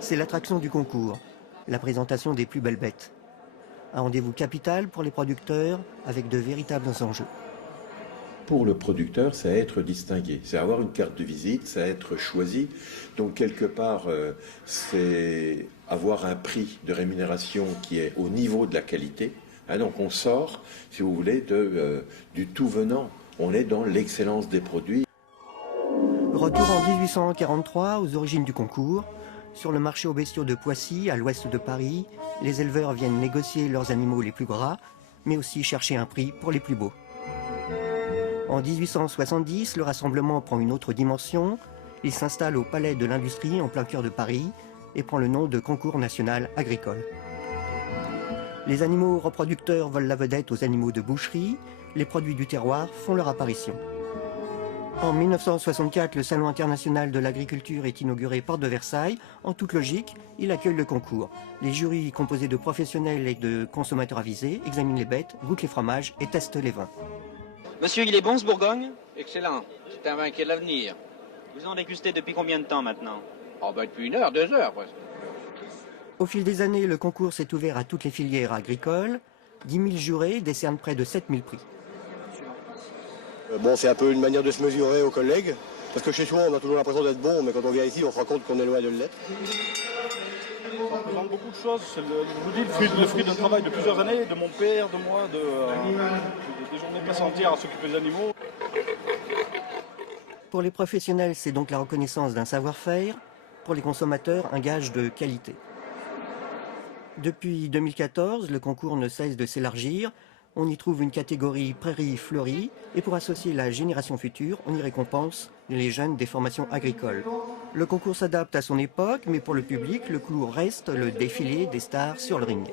C'est l'attraction du concours, la présentation des plus belles bêtes. Un rendez-vous capital pour les producteurs avec de véritables enjeux. Pour le producteur, c'est être distingué, c'est avoir une carte de visite, c'est être choisi. Donc quelque part, c'est avoir un prix de rémunération qui est au niveau de la qualité. Donc on sort, si vous voulez, du tout venant. On est dans l'excellence des produits. Retour en 1843 aux origines du concours. Sur le marché aux bestiaux de Poissy, à l'ouest de Paris, les éleveurs viennent négocier leurs animaux les plus gras, mais aussi chercher un prix pour les plus beaux. En 1870, le rassemblement prend une autre dimension. Il s'installe au Palais de l'Industrie en plein cœur de Paris et prend le nom de Concours national agricole. Les animaux reproducteurs volent la vedette aux animaux de boucherie. Les produits du terroir font leur apparition. En 1964, le Salon international de l'agriculture est inauguré porte de Versailles. En toute logique, il accueille le concours. Les jurys, composés de professionnels et de consommateurs avisés, examinent les bêtes, goûtent les fromages et testent les vins. Monsieur, il est bon ce Bourgogne? Excellent. C'est un vin qui a de l'avenir. Vous en dégustez depuis combien de temps maintenant? Oh ben depuis 1 heure, 2 heures presque. Au fil des années, le concours s'est ouvert à toutes les filières agricoles. 10 000 jurés décernent près de 7 000 prix. Bon, c'est un peu une manière de se mesurer aux collègues, parce que chez soi, on a toujours l'impression d'être bon, mais quand on vient ici, on se rend compte qu'on est loin de l'être. Ça représente beaucoup de choses. C'est je vous dis, le fruit d'un travail de plusieurs années, de mon père, de moi, des journées passées entières à s'occuper des animaux. Pour les professionnels, c'est donc la reconnaissance d'un savoir-faire. Pour les consommateurs, un gage de qualité. Depuis 2014, le concours ne cesse de s'élargir. On y trouve une catégorie prairie fleurie et pour associer la génération future, on y récompense les jeunes des formations agricoles. Le concours s'adapte à son époque, mais pour le public, le clou reste le défilé des stars sur le ring.